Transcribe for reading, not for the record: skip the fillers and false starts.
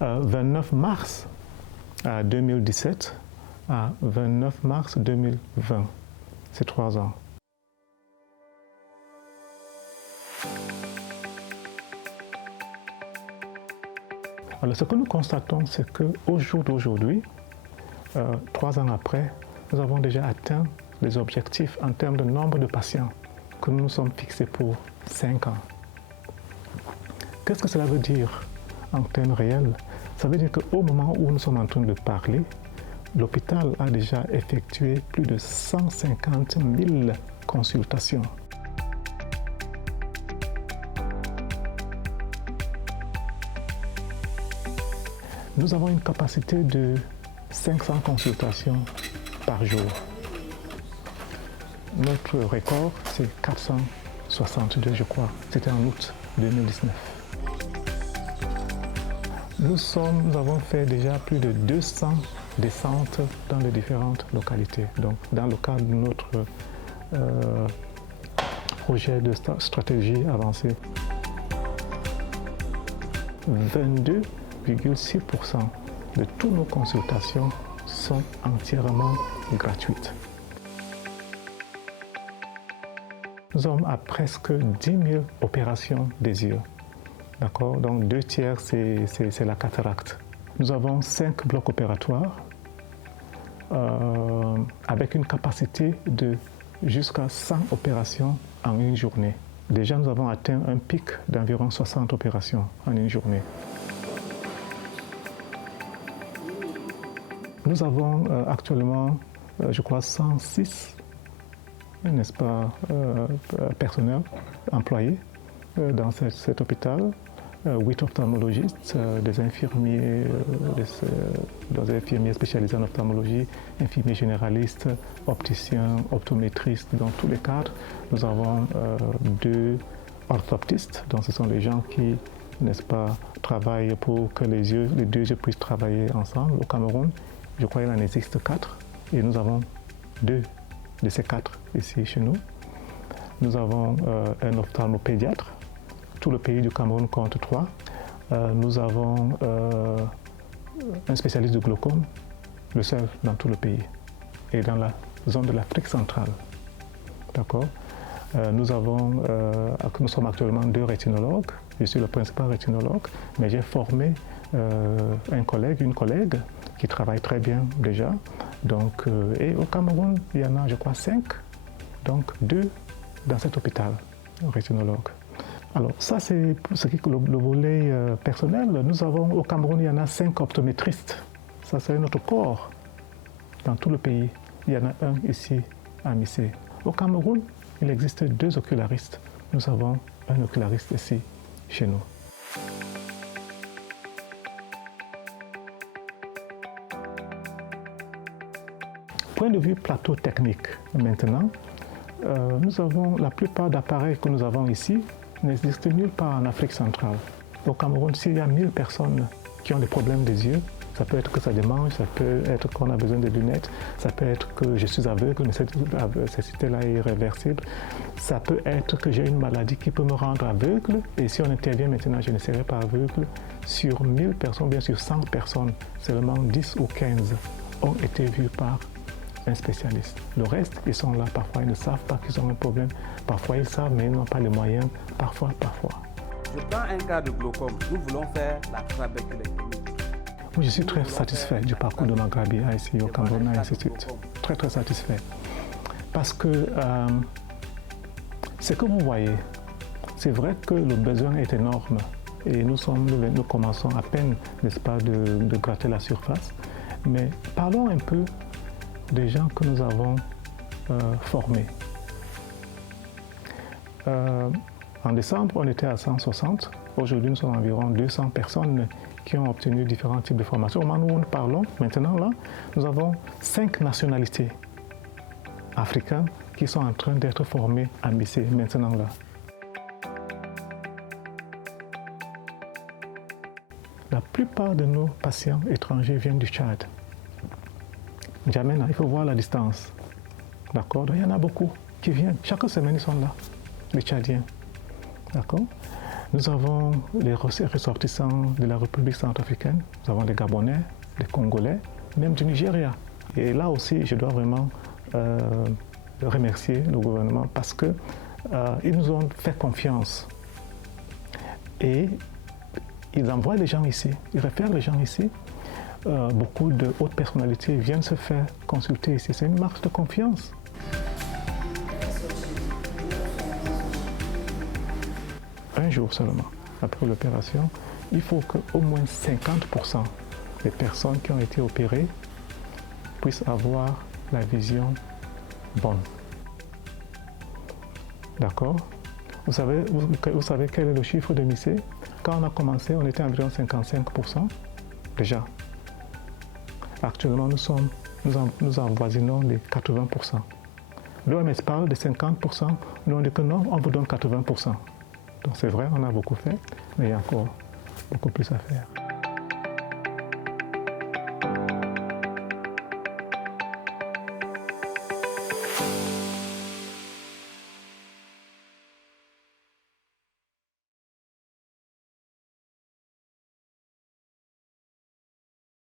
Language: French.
29 mars 2017 à 29 mars 2020. C'est 3 ans. Alors, ce que nous constatons, c'est qu'au jour d'aujourd'hui, 3 ans après, nous avons déjà atteint les objectifs en termes de nombre de patients que nous nous sommes fixés pour 5 ans. Qu'est-ce que cela veut dire en termes réels? Ça veut dire qu'au moment où nous sommes en train de parler, l'hôpital a déjà effectué plus de 150 000 consultations. Nous avons une capacité de 500 consultations par jour. Notre record, c'est 462, je crois. C'était en août 2019. Nous avons fait déjà plus de 200 descentes dans les différentes localités. Donc, dans le cadre de notre projet de stratégie avancée, 22,6% de toutes nos consultations sont entièrement gratuites. Nous sommes à presque 10 000 opérations des yeux. D'accord? Donc 2 tiers, c'est la cataracte. Nous avons 5 blocs opératoires avec une capacité de jusqu'à 100 opérations en une journée. Déjà, nous avons atteint un pic d'environ 60 opérations en une journée. Nous avons actuellement, je crois, 106, n'est-ce pas, personnels employés dans cet hôpital. 8 ophtalmologistes, des infirmiers, des infirmiers spécialisés en ophtalmologie, infirmiers généralistes, opticiens, optométristes, dans tous les cadres. Nous avons 2 orthoptistes, donc ce sont les gens qui, n'est-ce pas, travaillent pour que les 2 yeux puissent travailler ensemble. Au Cameroun, je crois qu'il en existe 4 et nous avons 2 de ces 4 ici chez nous. Nous avons un ophtalmopédiatre. Tout le pays du Cameroun compte 3. Nous avons un spécialiste de glaucome, le seul dans tout le pays, et dans la zone de l'Afrique centrale. D'accord? Nous sommes actuellement 2 rétinologues. Je suis le principal rétinologue, mais j'ai formé une collègue qui travaille très bien déjà. Donc, et au Cameroun, il y en a, je crois, 5, donc 2 dans cet hôpital, rétinologue. Alors, ça, c'est le volet personnel. Nous avons, au Cameroun, il y en a 5 optométristes. Ça, c'est notre corps dans tout le pays. Il y en a un ici à Missé. Au Cameroun, il existe 2 ocularistes. Nous avons un oculariste ici, chez nous. Point de vue plateau technique, maintenant, nous avons la plupart d'appareils que nous avons ici n'existent nulle part en Afrique centrale. Au Cameroun, s'il y a 1000 personnes qui ont des problèmes des yeux, ça peut être que ça démange, ça peut être qu'on a besoin de lunettes, ça peut être que je suis aveugle, mais cette cécité-là est irréversible. Ça peut être que j'ai une maladie qui peut me rendre aveugle, et si on intervient maintenant, je ne serai pas aveugle. Sur 1000 personnes, bien sur 100 personnes, seulement 10 ou 15 ont été vues par un spécialiste. Le reste, ils sont là, parfois ils ne savent pas qu'ils ont un problème, parfois ils savent mais ils n'ont pas les moyens, parfois. Je prends un cas de glaucome, nous voulons faire la trabéculectomie. Moi, je suis très satisfait du parcours de Maghrabi ici au Cameroun Institute. Très satisfait. Parce que ce que vous voyez, c'est vrai que le besoin est énorme et nous commençons à peine, n'est-ce pas, de gratter la surface. Mais parlons un peu des gens que nous avons formés. En décembre, on était à 160. Aujourd'hui, nous sommes environ 200 personnes qui ont obtenu différents types de formations. Au moment où nous parlons, maintenant, là, nous avons 5 nationalités africaines qui sont en train d'être formées à Missé, maintenant, là. La plupart de nos patients étrangers viennent du Tchad. N'Djamena, il faut voir la distance. D'accord? Donc, il y en a beaucoup qui viennent. Chaque semaine, ils sont là, les Tchadiens. D'accord? Nous avons les ressortissants de la République centrafricaine, nous avons les Gabonais, les Congolais, même du Nigeria. Et là aussi, je dois vraiment remercier le gouvernement parce qu'ils nous ont fait confiance. Et ils envoient les gens ici, ils réfèrent les gens ici. Beaucoup de hautes personnalités viennent se faire consulter ici. C'est une marque de confiance. Un jour seulement, après l'opération, il faut qu'au moins 50% des personnes qui ont été opérées puissent avoir la vision bonne. D'accord? Vous savez quel est le chiffre de MICE? Quand on a commencé, on était environ 55% déjà. Actuellement, nous avoisinons les 80%. L'OMS parle de 50%, nous on dit que non, on vous donne 80%. Donc c'est vrai, on a beaucoup fait, mais il y a encore beaucoup plus à faire.